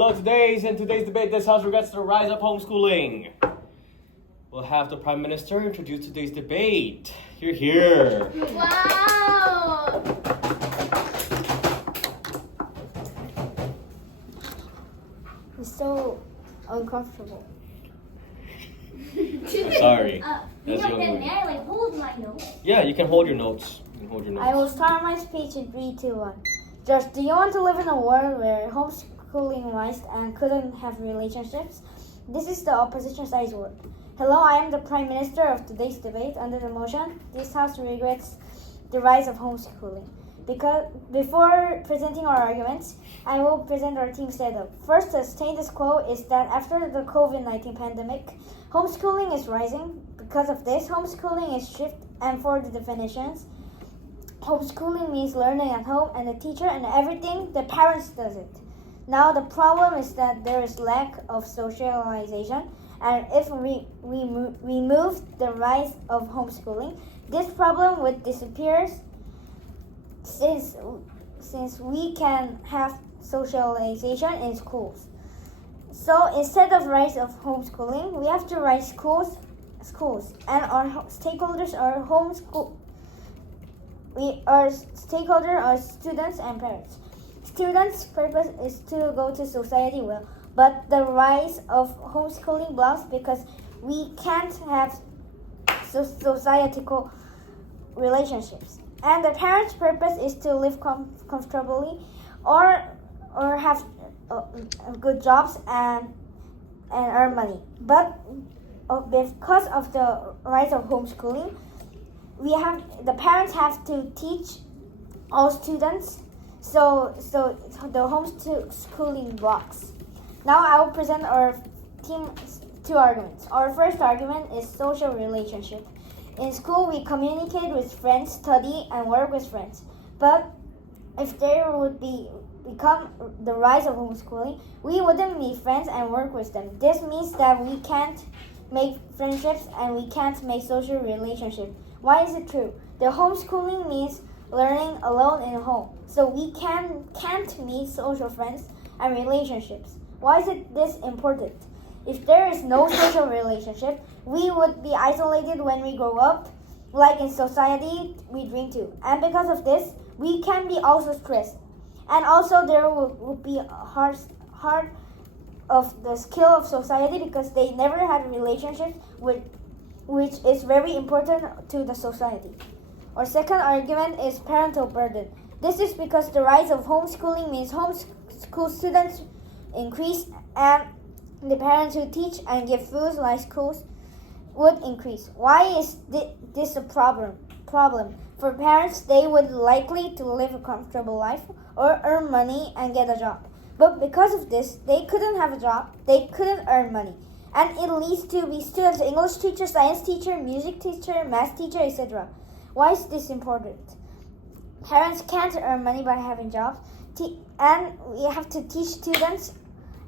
Hello, in today's debate, this House regrets the rise of homeschooling. We'll have the Prime Minister introduce today's debate. Here. Wow! It's so uncomfortable. Sorry. May I hold my notes? Yeah, you can hold your notes. I will start my speech in 3, 2, 1. Just, do you want to live in a world where homeschooling rised and couldn't have relationships? This is the opposition side's word. Hello, I am the Prime Minister of today's debate. Under the motion, this House regrets the rise of homeschooling. Before presenting our arguments, I will present our team setup. First, the status quo is that after the COVID-19 pandemic, homeschooling is rising. Because of this, homeschooling is strict, and for the definitions, homeschooling means learning at home and the teacher and everything, the parents does it. Now the problem is that there is lack of socialization, and if we remove the rise of homeschooling, this problem would disappear since we can have socialization in schools. So instead of rise of homeschooling, we have to rise schools, and our stakeholders are stakeholders are students and parents. Students' purpose is to go to society well, but the rise of homeschooling blocks because we can't have societal relationships. And the parents' purpose is to live comfortably or have good jobs and earn money. But because of the rise of homeschooling, the parents have to teach all students, so the homeschooling blocks. Now I will present our team 2 arguments. Our first argument is social relationship. In school, we communicate with friends, study, and work with friends. But if there would become the rise of homeschooling, we wouldn't meet friends and work with them. This means that we can't make friendships and we can't make social relationships. Why is it true? The homeschooling means learning alone in a home, so we can't meet social friends and relationships. Why is it this important? If there is no social relationship, we would be isolated when we grow up. Like in society, we drink too. And because of this, we can be also stressed. And also there will be hard of the skill of society because they never had relationships which is very important to the society. Our second argument is parental burden. This is because the rise of homeschooling means homeschool students increase and the parents who teach and give food like schools would increase. Why is this a problem? For parents, they would likely to live a comfortable life or earn money and get a job. But because of this, they couldn't have a job, they couldn't earn money. And it leads to be students, English teacher, science teacher, music teacher, math teacher, etc. Why is this important? Parents can't earn money by having jobs, and we have to teach students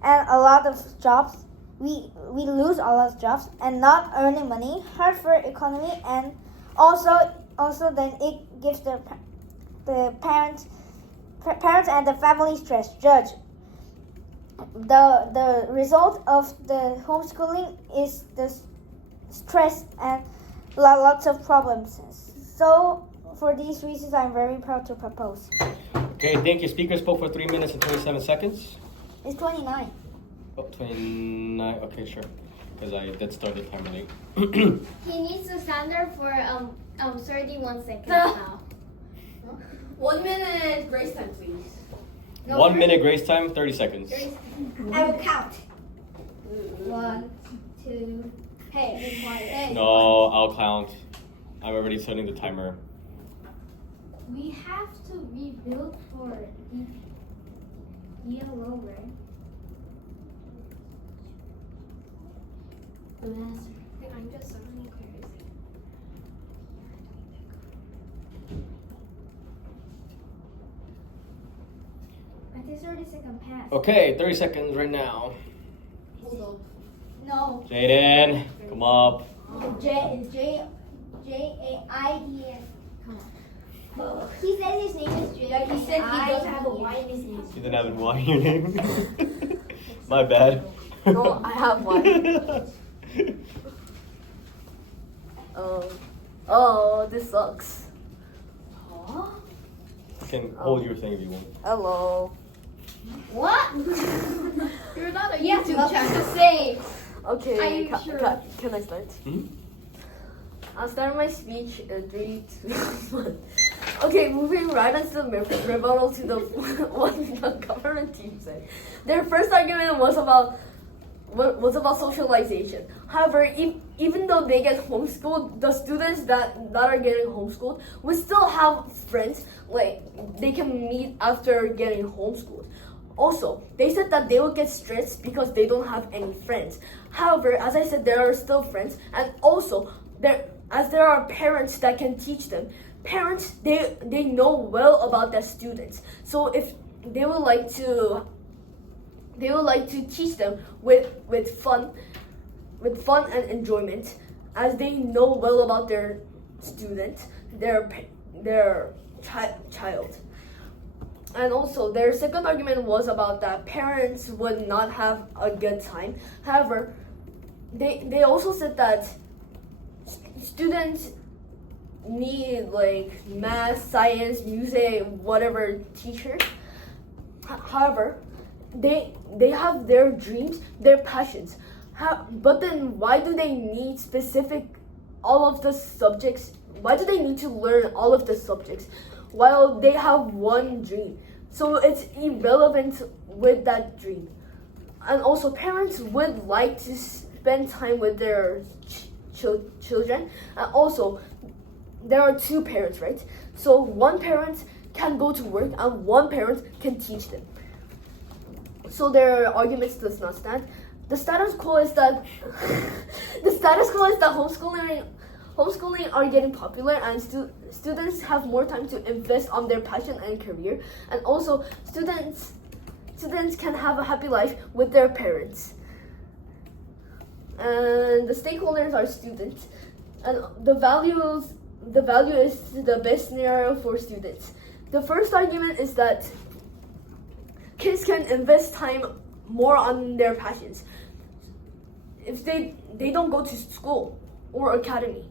and a lot of jobs. We lose a lot of jobs and not earning money, hard for economy, and also then it gives the parents and the family stress. Judge. The result of the homeschooling is the stress and lots of problems. So for these reasons, I'm very proud to propose. Okay, thank you. Speaker spoke for 3 minutes and 27 seconds. It's 29. Oh, 29. Okay, sure. Because I did start the timer late. He needs to stand there for 31 seconds now. 1 minute grace time, please. No, 1 minute grace time, 30 seconds. I will count. 1, 2. Hey, be quiet. Hey. No, I'll count. I'm already setting the timer. We have to rebuild for yellow, right? I'm just so many clears. I think 30 second pass. Okay, 30 seconds right now. Hold on. No. Jaden, come up. J-A-I-D-S. Come on. He said his name is J. Yeah, he said he doesn't have a Y in his name. You didn't have a Y in your name? My bad. No, I have one. Oh, this sucks. You can hold your thing if you want. Hello. What? You're not a You have nothing to say. Okay, Are you sure? can I start? Hmm? I'll start my speech in 3, 2, 1. Okay, moving right into the rebuttal to the what the government team said. Their first argument was about socialization. However, even though they get homeschooled, the students that are getting homeschooled will still have friends. Like they can meet after getting homeschooled. Also, they said that they will get stressed because they don't have any friends. However, as I said, there are still friends, and also there are parents that can teach them. Parents, they know well about their students. So if they would like to teach them with fun and enjoyment, as they know well about their student, their child. And also, their second argument was about that parents would not have a good time. However, they also said that students need like math, science, music, whatever teachers. However, they have their dreams, their passions. But then why do they need all of the subjects? Why do they need to learn all of the subjects while they have one dream? So it's irrelevant with that dream. And also, parents would like to spend time with their children. And also, there are two parents, right? So one parent can go to work and one parent can teach them. So their arguments does not stand. The status quo is that homeschooling are getting popular, and students have more time to invest on their passion and career. And also, students can have a happy life with their parents. And the stakeholders are students, and the value is the best scenario for students. The first argument is that kids can invest time more on their passions. If they don't go to school or academy,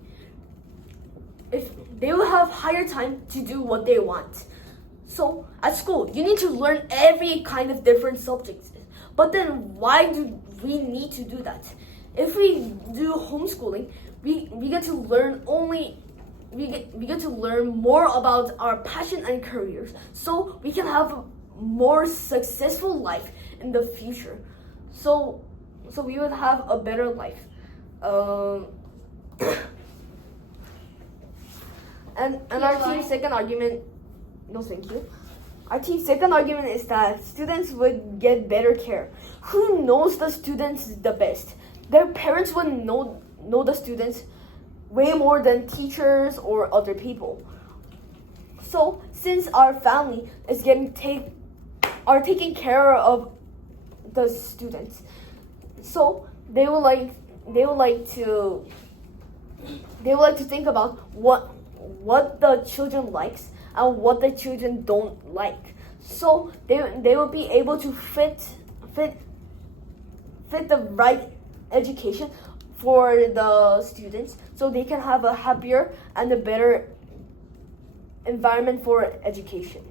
if they will have higher time to do what they want. So at school, you need to learn every kind of different subjects. But then why do we need to do that? If we do homeschooling, we get to learn we get to learn more about our passion and careers, so we can have a more successful life in the future. So we would have a better life. And our team's second argument, no thank you. Our team's second argument is that students would get better care. Who knows the students the best? Their parents would know the students way more than teachers or other people. So since our family is taking care of the students, so they would like to think about what the children likes and what the children don't like. So they will be able to fit the right education for the students, so they can have a happier and a better environment for education.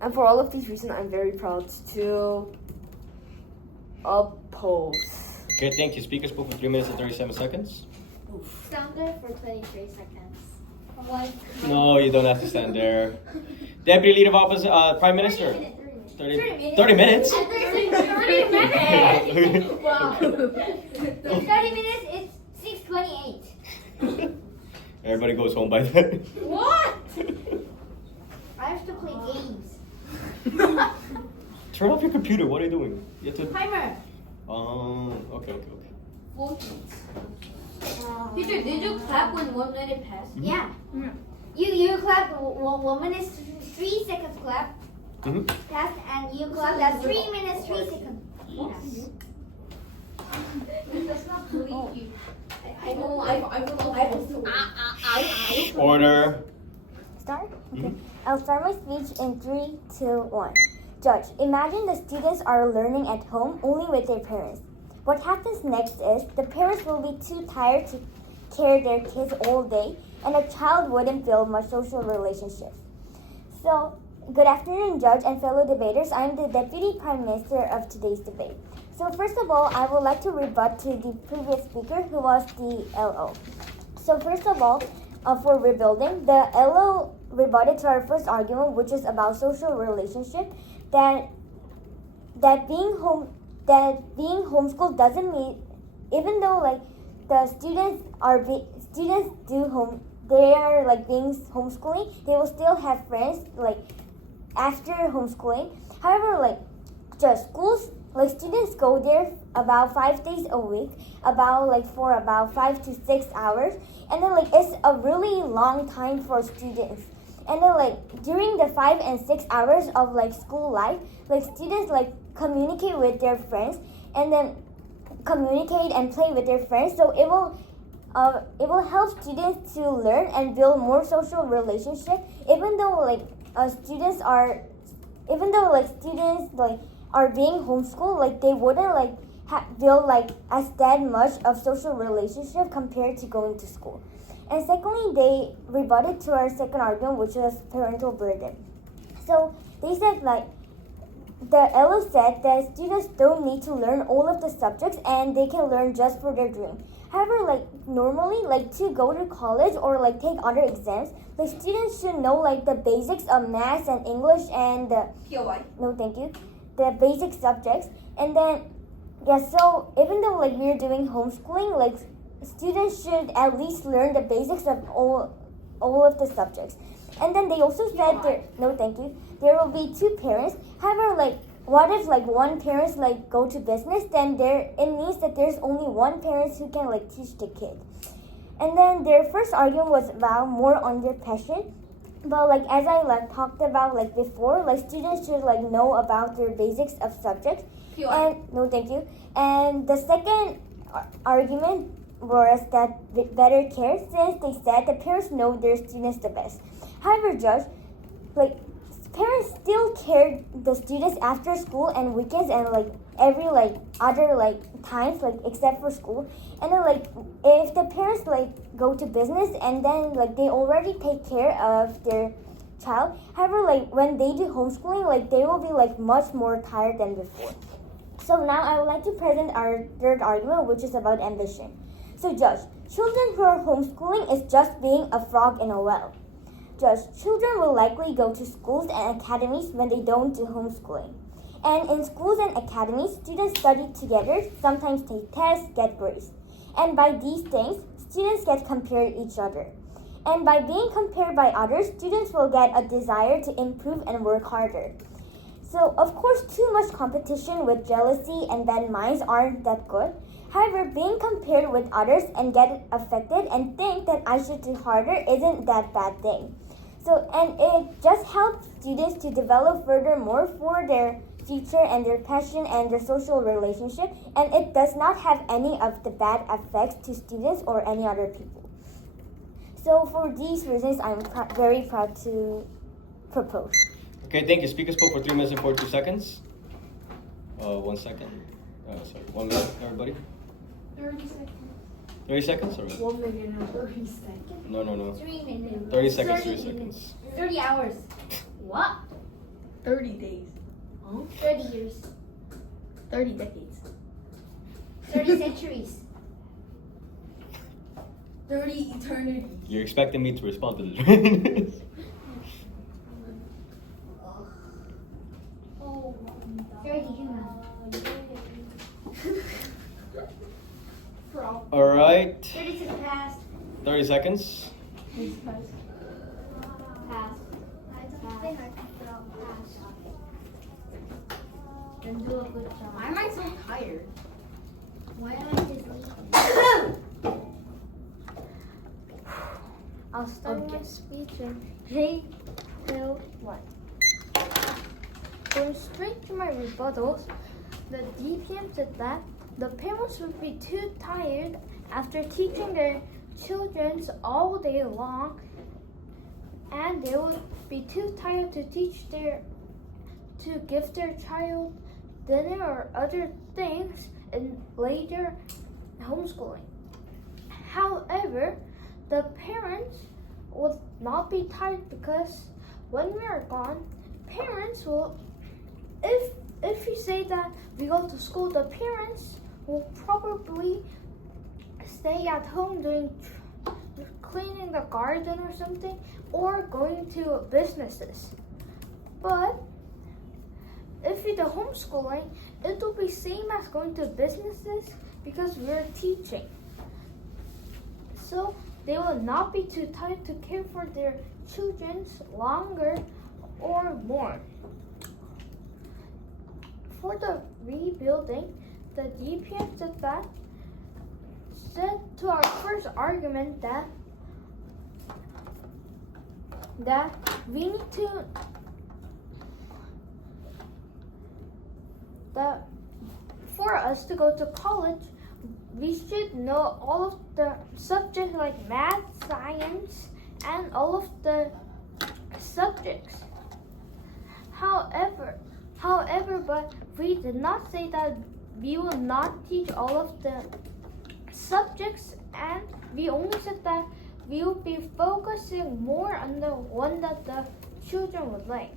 And for all of these reasons, I'm very proud to oppose. Okay, thank you. Speaker spoke for 3 minutes and 37 seconds. Stand there for 23 seconds. One. No, you don't have to stand there. Deputy Leader of Opposition, Prime Minister. 30 minutes? 30 minutes! Wow. In 30 minutes, it's 6:28. Everybody goes home by then. What? I have to play games. Turn off your computer. What are you doing? You have to. Timer. Okay. 14. Teacher, did you clap when 1 minute passed? Yeah. You clap 1 minute, 3 seconds clap. Mm-hmm. Passed, and you clap that 3 minutes, 3 seconds. It does not believe you. I know. I was Order. Start? Okay. Mhm. I'll start my speech in 3, 2, 1. Judge, imagine the students are learning at home only with their parents. What happens next is the parents will be too tired to care their kids all day, and a child wouldn't build much social relationships. So, good afternoon, Judge and fellow debaters. I am the Deputy Prime Minister of today's debate. So first of all, I would like to rebut to the previous speaker who was the LO. So first of all, for rebuilding, the LO rebutted to our first argument, which is about social relationship, that being homeschooled doesn't mean, even though like the students they are like being homeschooling, they will still have friends like after homeschooling. However, like just schools, like students go there about 5 days a week, for about 5 to 6 hours, and then like it's a really long time for students. And then like during the 5 and 6 hours of like school life, like students like communicate with their friends, and then communicate and play with their friends. So it will help students to learn and build more social relationship. Even though students are being homeschooled, like they wouldn't like build like as that much of social relationship compared to going to school. And secondly, they rebutted to our second argument, which was parental burden. So they said like the LO said that students don't need to learn all of the subjects and they can learn just for their dream. However, like normally, like to go to college or like take other exams, the students should know like the basics of math and English and the basic subjects. And then so even though like we're doing homeschooling, like students should at least learn the basics of all of the subjects. And then they also said there will be 2 parents. However, like what if like one parent like go to business, then it means that there's only one parent who can like teach the kid. And then their first argument was about more on their passion. But like as I like talked about like before, like students should like know about their basics of subjects. And the second argument was that better care, since they said the parents know their students the best. However, Judge, like parents still care the students after school and weekends and like every like other like times like except for school. And then like if the parents like go to business and then like they already take care of their child. However, like when they do homeschooling, like they will be like much more tired than before. So now I would like to present our third argument, which is about ambition. So Judge, children who are homeschooling is just being a frog in a well. Judge, children will likely go to schools and academies when they don't do homeschooling. And in schools and academies, students study together, sometimes take tests, get grades. And by these things, students get compared to each other. And by being compared by others, students will get a desire to improve and work harder. So, of course, too much competition with jealousy and bad minds aren't that good. However, being compared with others and get affected and think that I should do harder isn't that bad thing. So, and it just helps students to develop furthermore for their future and their passion and their social relationship, and it does not have any of the bad effects to students or any other people. So for these reasons, I'm very proud to propose. Okay, thank you. Speaker spoke for 3 minutes and 42 seconds. 1 second. 1 minute, everybody. 30 seconds. 30 seconds? Or 1 minute and 30 seconds. No. 3 minutes. 30 seconds, 30 seconds. 30 hours. What? 30 days. 30 years. 30 decades. 30 centuries. 30 eternity. You're expecting me to respond to this, right? Oh, 30 humans. All right. 30 to the past. 30 seconds. Past. And do a good job. Why am I so tired? Why am I just I'll start my speech in 3, 2, 1. Going straight to my rebuttals, the DPM said that the parents would be too tired after teaching their children all day long, and they would be too tired to teach to give their child dinner or other things in later homeschooling. However, the parents would not be tired because when we are gone, parents will, if we say that we go to school, the parents will probably stay at home doing cleaning the garden or something, or going to businesses. But if we do homeschooling, it will be same as going to businesses because we're teaching. So they will not be too tired to care for their children longer or more. For the rebuilding, the DPS said to our first argument that we need to that for us to go to college, we should know all of the subjects like math, science, and all of the subjects. However, but we did not say that we will not teach all of the subjects, and we only said that we will be focusing more on the one that the children would like.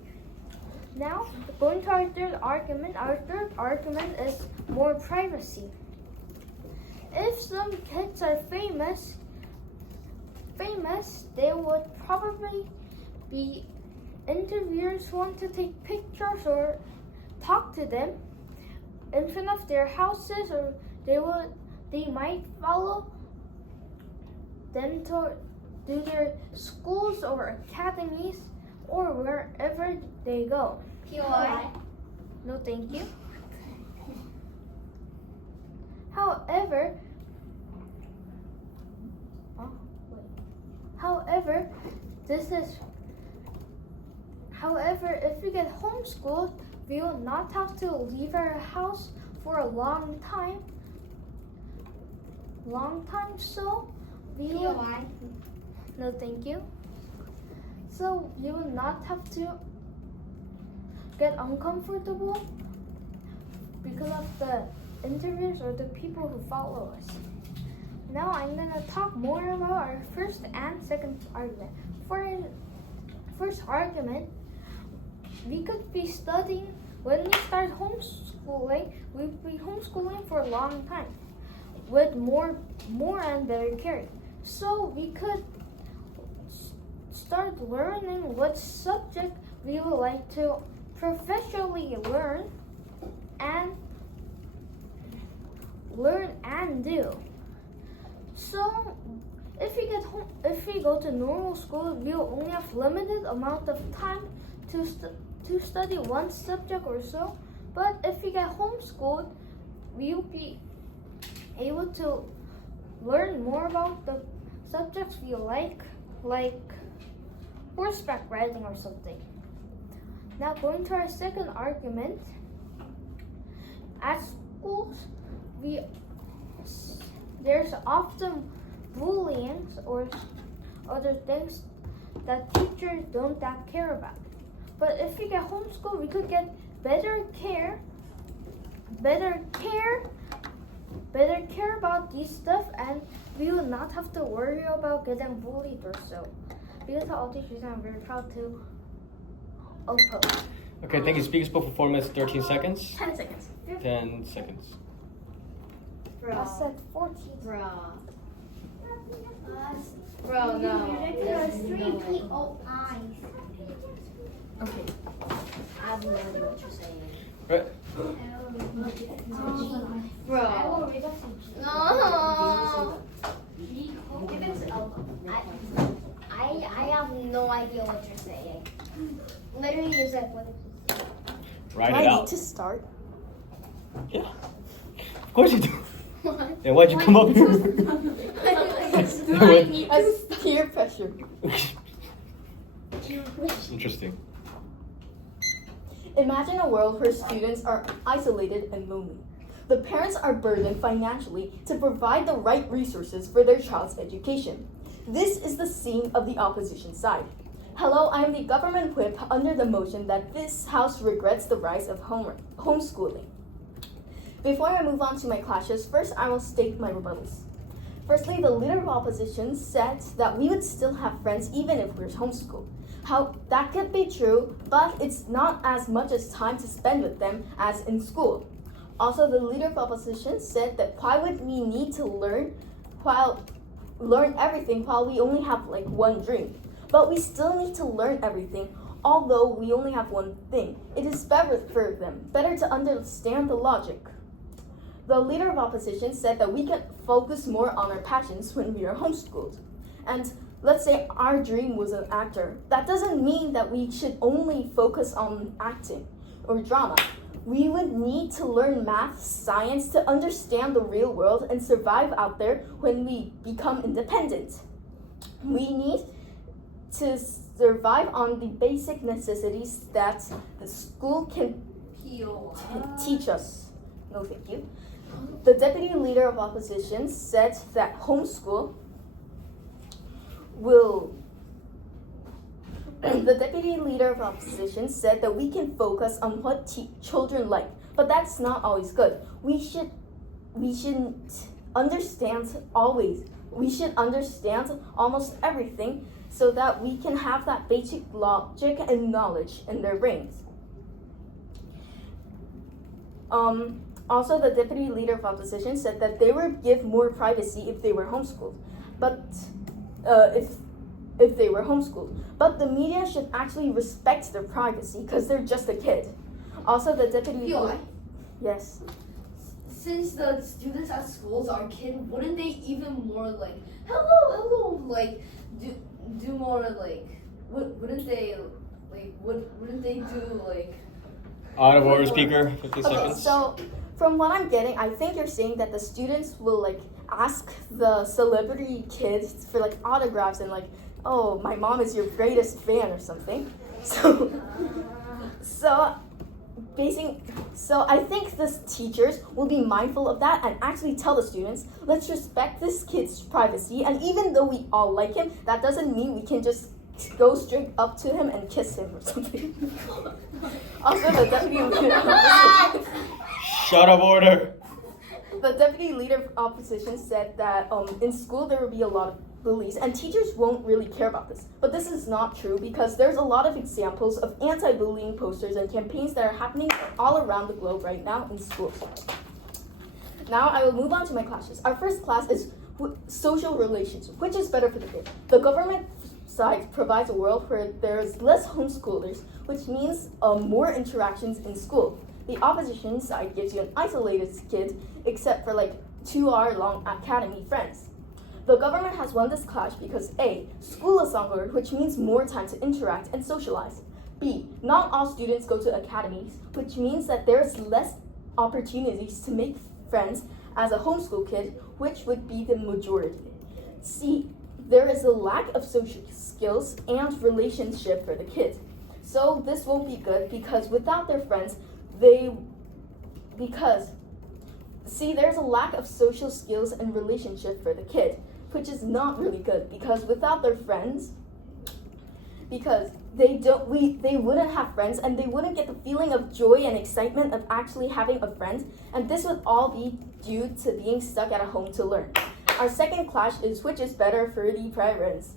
Now, going to our third argument. Our third argument is more privacy. If some kids are famous, they would probably be interviewers want to take pictures or talk to them in front of their houses, or they might follow them to do their schools or academies or wherever they go. POI. No, thank you. However, if we get homeschooled, we will not have to leave our house for a long time. So we will. POI. No, thank you. So you will not have to get uncomfortable because of the interviews or the people who follow us. Now I'm gonna talk more about our first and second argument. For our first argument, we could be studying when we start homeschooling. We'll be homeschooling for a long time with more and better care. So we could start learning what subject we would like to professionally learn and do. So if we go to normal school, we will only have limited amount of time to study one subject or so. But if we get homeschooled, we will be able to learn more about the subjects we like horseback riding or something. Now going to our second argument. At schools, there's often bullying or other things that teachers don't that care about. But if we get homeschooled, we could get better care about these stuff, and we will not have to worry about getting bullied or so. Because of all these reasons, I'm very proud to oppose. Okay, thank you. Speakers spoke for 4 minutes, 13 seconds. 10 seconds. 10 seconds. Bro. I said 14. Bro. Bro, no. Ridiculous. There's 3 POIs. Okay. I have no idea what you're saying. Right. Bro. No. I have no idea what you're saying. Literally, you said what? Write Do it I out. need to start? Yeah. Of course you do. And why'd you come up here? As peer pressure. Interesting. Imagine a world where students are isolated and lonely. The parents are burdened financially to provide the right resources for their child's education. This is the scene of the opposition side. Hello, I am the government whip under the motion that this House regrets the rise of homeschooling. Before I move on to my clashes, first I will state my rebuttals. Firstly, the leader of opposition said that we would still have friends even if we were homeschooled. How that could be true, but it's not as much as time to spend with them as in school. Also, the leader of opposition said that why would we need to learn everything while we only have like one dream? But we still need to learn everything, although we only have one thing. It is better for them, better to understand the logic. The leader of opposition said that we can focus more on our passions when we are homeschooled. And let's say our dream was an actor. That doesn't mean that we should only focus on acting or drama. We would need to learn math, science to understand the real world and survive out there when we become independent. We need to survive on the basic necessities that the school can teach us. No, thank you. The deputy leader of opposition said that the deputy leader of opposition said that we can focus on what children like, but that's not always good. We shouldn't understand always. We should understand almost everything so that we can have that basic logic and knowledge in their brains. Also, the deputy leader of opposition said that they would give more privacy if they were homeschooled, but if they were homeschooled. But the media should actually respect their privacy because they're just a kid. Also, the deputy. Yes. Since the students at schools are kids, wouldn't they even more like hello, like do more like wouldn't they do like Out of order speaker, 50 Okay, seconds. so from what I'm getting, I think you're saying that the students will like ask the celebrity kids for like autographs and like, oh, my mom is your greatest fan or something. So I think the teachers will be mindful of that and actually tell the students, let's respect this kid's privacy. And even though we all like him, that doesn't mean we can just go straight up to him and kiss him or something. Also, the deputy leader of opposition. Shut up, order. The deputy leader of opposition said that in school there will be a lot of bullies and teachers won't really care about this. But this is not true because there's a lot of examples of anti-bullying posters and campaigns that are happening all around the globe right now in schools. Now I will move on to my classes. Our first class is social relations. Which is better for the kid? The government side provides a world where there is less homeschoolers, which means more interactions in school. The opposition side gives you an isolated kid, except for like 2-hour-long academy friends. The government has won this clash because A, school is longer, which means more time to interact and socialize. B, not all students go to academies, which means that there's less opportunities to make friends as a homeschool kid, which would be the majority. C, there is a lack of social skills and relationship for the kids. So this won't be good because without their friends, there's a lack of social skills and relationship for the kid, which is not really good because without their friends, because they wouldn't have friends and they wouldn't get the feeling of joy and excitement of actually having a friend, and this would all be due to being stuck at home to learn. Our second clash is which is better for the parents.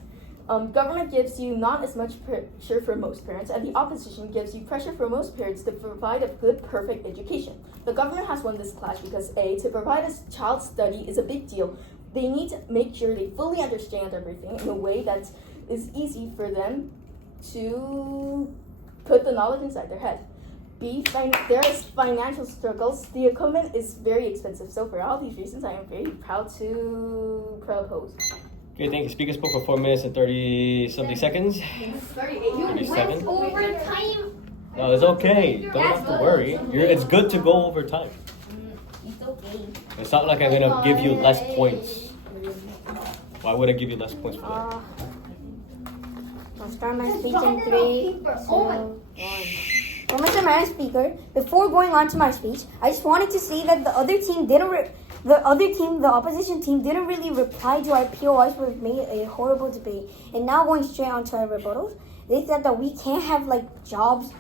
Government gives you not as much pressure for most parents, and the opposition gives you pressure for most parents to provide a good, perfect education. The government has won this clash because A, to provide a child's study is a big deal. They need to make sure they fully understand everything in a way that is easy for them to put the knowledge inside their head. B, there is financial struggles. The equipment is very expensive. So for all these reasons, I am very proud to propose. Okay, thank you. Speaker spoke for 4 minutes and 30-something seconds. 37. Over time. No, it's okay. Don't have to worry. It's good to go over time. It's okay. It's not like I'm gonna give you less points. Why would I give you less points for that? I'll start my speech in 3, 2, 1. Well, Mr. Madam Speaker, before going on to my speech, I just wanted to say that the opposition team didn't really reply to our POIs, which made a horrible debate. And now going straight on to our rebuttals. they said that we can't have like jobs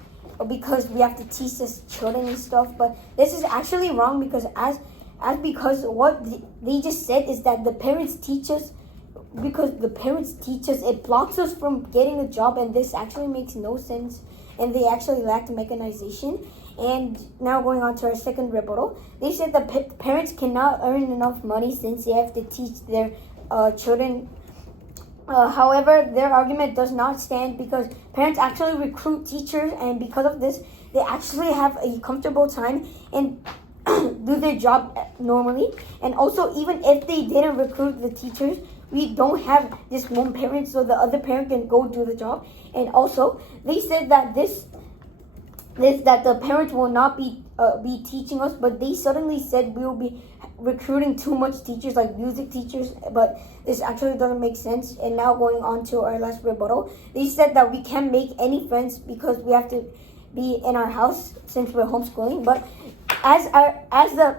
because we have to teach this children and stuff. But this is actually wrong because because what they just said is that the parents teach us. Because the parents teach us, it blocks us from getting a job, and this actually makes no sense. And they actually lack mechanization. And now going on to our second rebuttal, they said that parents cannot earn enough money since they have to teach their children. However, their argument does not stand because parents actually recruit teachers, and because of this, they actually have a comfortable time and do their job normally. And also, even if they didn't recruit the teachers, we don't have this one parent, so the other parent can go do the job. And also, they said that that the parents will not be teaching us, but they suddenly said we will be recruiting too much teachers, like music teachers, but this actually doesn't make sense. And now going on to our last rebuttal, they said that we can't make any friends because we have to be in our house since we're homeschooling. But as the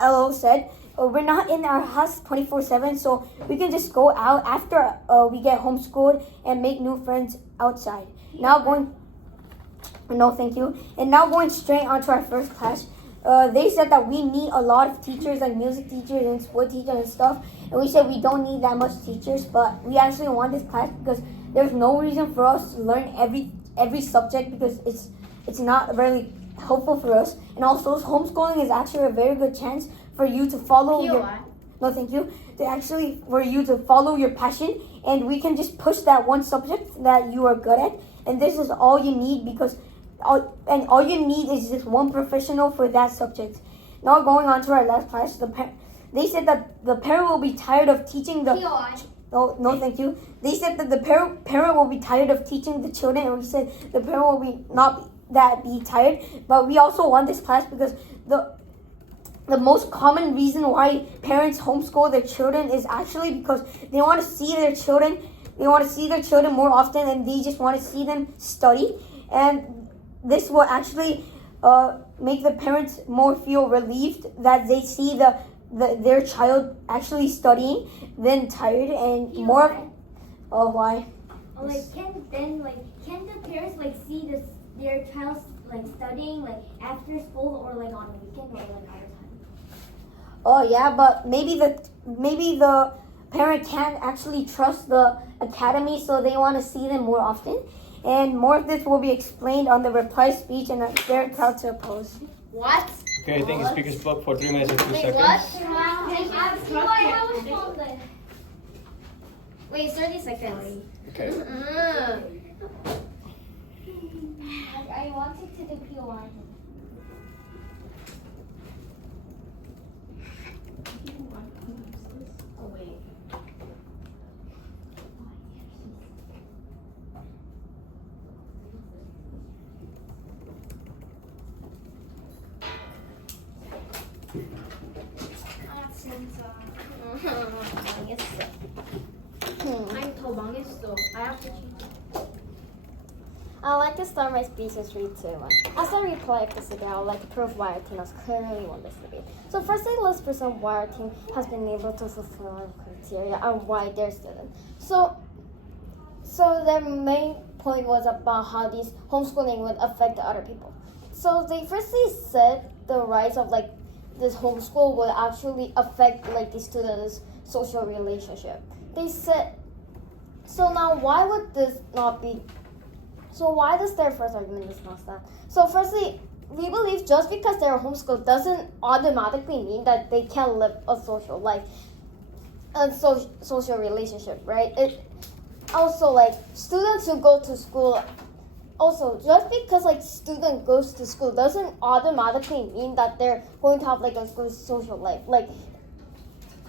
LO said, we're not in our house 24/7, so we can just go out after we get homeschooled and make new friends outside. No, thank you. And now going straight on to our first class, they said that we need a lot of teachers, like music teachers and sport teachers and stuff. And we said we don't need that much teachers, but we actually want this class because there's no reason for us to learn every subject because it's not really helpful for us. And also, homeschooling is actually a very good chance for you to follow for you to follow your passion, and we can just push that one subject that you are good at, and this is all you need because all you need is just one professional for that subject. Now going on to our last class, they said that the parent will be tired of teaching the no, thank you. They said that the parent will be tired of teaching the children, and we said the parent will be tired, but we also want this class because the most common reason why parents homeschool their children is actually because they want to see their children. They want to see their children more often, and they just want to see them study. And this will actually make the parents more feel relieved that they see their child actually studying than tired and more. Oh, why? Can the parents see their child studying after school or on a weekend or other time? Oh yeah, but maybe the parent can't actually trust the academy, so they want to see them more often. And more of this will be explained on the reply speech, and I'm very proud to oppose. What? Okay, I think the speaker spoke for 3 minutes and 2 seconds. Wait, 30 seconds. Okay. I wanted to do P1. Oh wait. 아니 더 망했어. I have to cheat. I'd like to start my speech as read to one. As a reply of this debate, I would like to prove why our team has clearly won this debate. So firstly, let's present why our team has been able to fulfill our criteria and why they're students. So their main point was about how these homeschooling would affect the other people. So they firstly said the rise of this homeschool would actually affect the students' social relationship. They said, so now why would this not be? So why does their first argument is not that? So firstly, we believe just because they're homeschooled doesn't automatically mean that they can live a social life, a social relationship, right? It also students who go to school. Also, just because student goes to school doesn't automatically mean that they're going to have a good social life.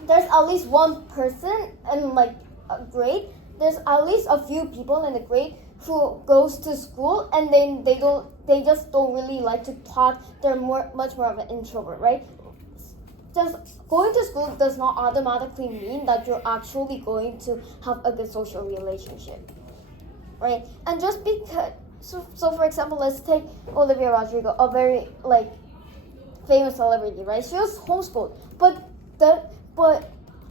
There's at least one person in a grade. There's at least a few people in the grade who goes to school and then they just don't really like to talk. They're much more of an introvert, right? Just going to school does not automatically mean that you're actually going to have a good social relationship, right? And just because, so for example, let's take Olivia Rodrigo, a very famous celebrity, right? She was homeschooled, but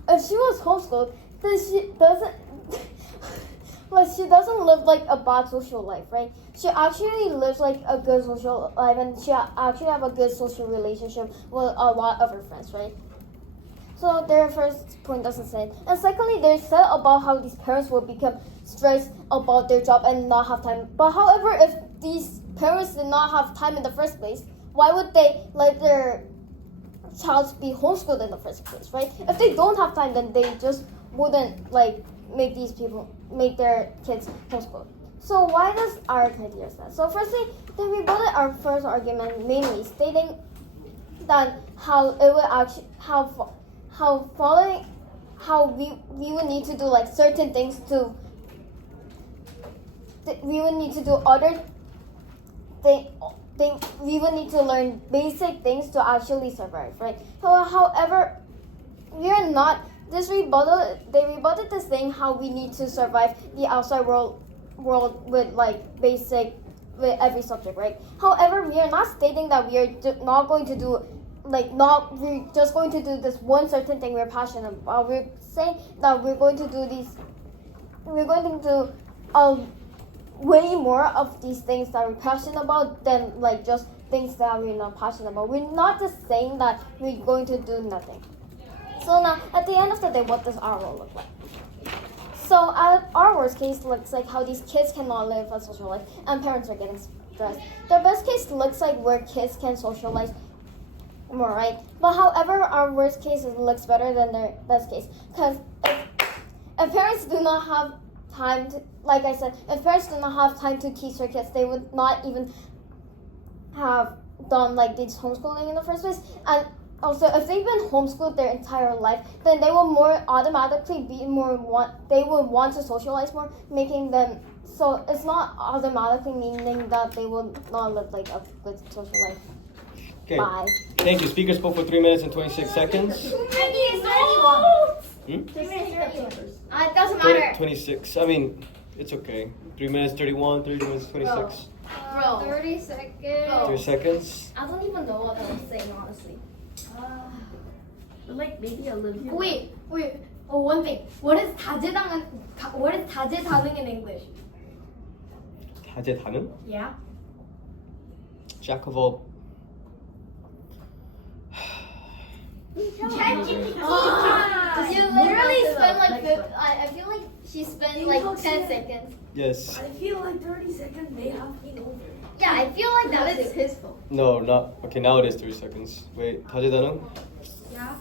if she was homeschooled, then she doesn't. like she doesn't live like a bad social life, right? She actually lives like a good social life, and she actually have a good social relationship with a lot of her friends, right? So their first point doesn't say it. And secondly, they said about how these parents will become stressed about their job and not have time. But however, if these parents did not have time in the first place, why would they let their child be homeschooled in the first place, right? If they don't have time, then they just wouldn't like make their kids homeschooled. So why does our idea that? So firstly, they rebutted our first argument mainly stating that how it would actually how we would need to do like certain things to we would need to do other we would need to learn basic things to actually survive, right? However, we are not. They rebutted this saying how we need to survive the outside world with like basic with every subject, right? However, we are not stating that we are not going to do we're just going to do this one certain thing we're passionate about. We're saying that we're going to do way more of these things that we're passionate about than like just things that we're not passionate about. We're not just saying that we're going to do nothing. So now, at the end of the day, what does our world look like? So our worst case looks like how these kids cannot live a social life and parents are getting stressed. The best case looks like where kids can socialize more, right? But however, our worst case looks better than their best case. Because if parents do not have time to, like I said, if parents do not have time to teach their kids, they would not even have done like this homeschooling in the first place. And also, if they've been homeschooled their entire life, then they will more automatically they will want to socialize more, making them, so it's not automatically meaning that they will not live like a good social life. Okay. Bye. Thank you. Speaker spoke for 3 minutes and 26 seconds. 2 minutes 31. Hmm? 2 minutes 31. It doesn't matter. 26. I mean, it's okay. 3 minutes 31, 3 minutes 26. 30 seconds. 3 seconds. I don't even know what I was saying, honestly. Like maybe Olivia. Wait. Oh, one thing. What is 다재다능 in English? 다재다능? Yeah. Jack of all. ChatGPT. You literally spend like I feel like she spent like 10 seconds. Yes. I feel like 30 seconds may have been over. Yeah, I feel like that is his fault. No, not. Okay, now it is 3 seconds. Wait, 다재다능? Yeah.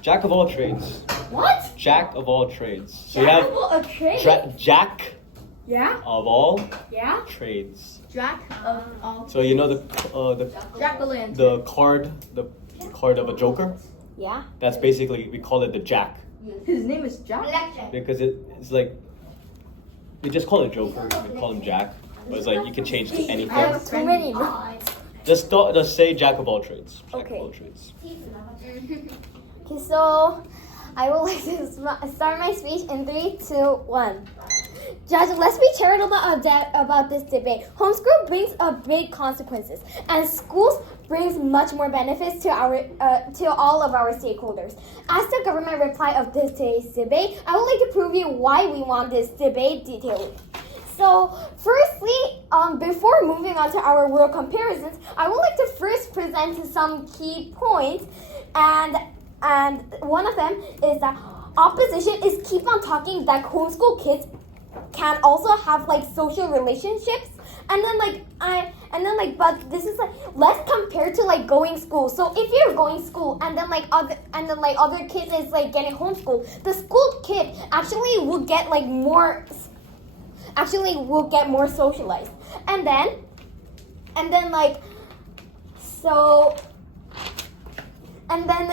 Jack of all trades. What? Jack of all trades. So you have a trade. Jack Yeah. of all Yeah. trades. Jack of all. So you know the Jack-o'-lantern. the card of a joker? Yeah. That's basically, we call it the jack His name is Jack. Blackjack. because it's like we just call it joker. We call him Jack, but it's like you can change to anything. I have too many. Just say Jack of all trades. Jack Okay. of all trades. Okay, so I would like to start my speech in 3, 2, 1. Judge, let's be charitable about this debate. Homeschool brings big consequences, and schools brings much more benefits to all of our stakeholders. As the government reply of today's debate, I would like to prove you why we want this debate detailedly. So, firstly, before moving on to our world comparisons, I would like to first present some key points, and one of them is that opposition is keep on talking that homeschool kids can also have like social relationships, but this is like less compared to like going school. So if you're going school and then other kids is like getting homeschooled, the school kid actually will get more socialized, and then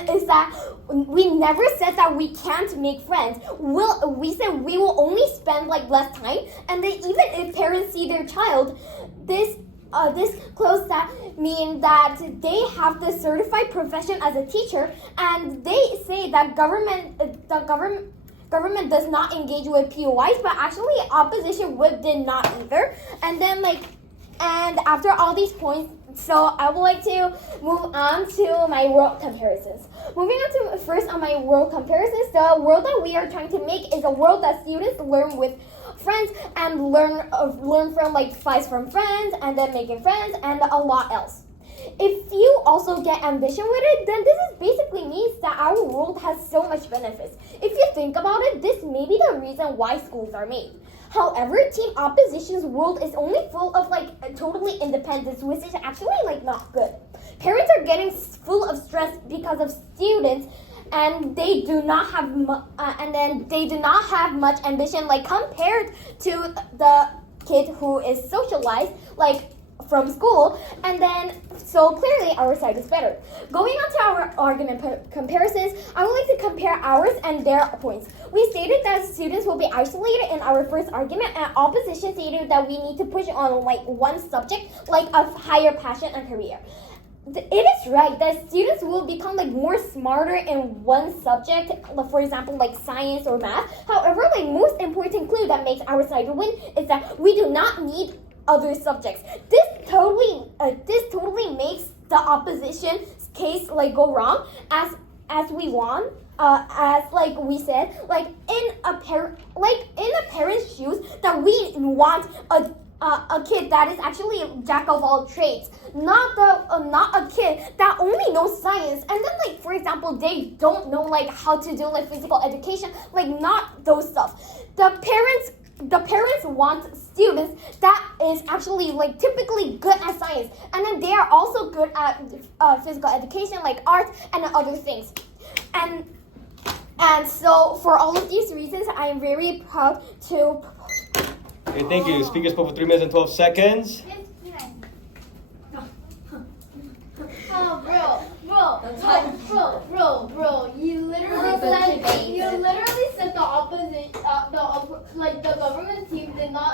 is that we never said that we can't make friends. We said we will only spend less time, and then even if parents see their child, this close that mean that they have the certified profession as a teacher, and they say that government does not engage with POIs, but actually opposition did not either. And after all these points, so I would like to move on to my world comparisons. Moving on to first on my world comparisons, the world that we are trying to make is a world that students learn with friends and learn from like fights from friends and then making friends and a lot else. If you also get ambition with it, then this is basically means that our world has so much benefits. If you think about it, this may be the reason why schools are made. However, team opposition's world is only full of like totally independence, which is actually like not good. Parents are getting full of stress because of students, and they do not have much ambition like compared to the kid who is socialized like from school, and then so clearly our side is better. Going on to our argument comparisons, I would like to compare ours and their points. We stated that students will be isolated in our first argument, and opposition stated that we need to push on like one subject, like a higher passion and career. It is right that students will become like more smarter in one subject, for example like science or math. However, like most important clue that makes our side win is that we do not need other subjects. This totally makes the opposition case like go wrong as we won. As like we said, like in a parent's shoes, that we want a kid that is actually a jack of all trades, not a kid that only knows science, and then like for example they don't know like how to do like physical education, like not those stuff. The parents want students that is actually like typically good at science, and then they are also good at physical education like art and other things. And so for all of these reasons, I am very proud to. Okay, thank you. Speaker spoke for 3 minutes and 12 seconds. Bro, you literally said the opposite. The government team did not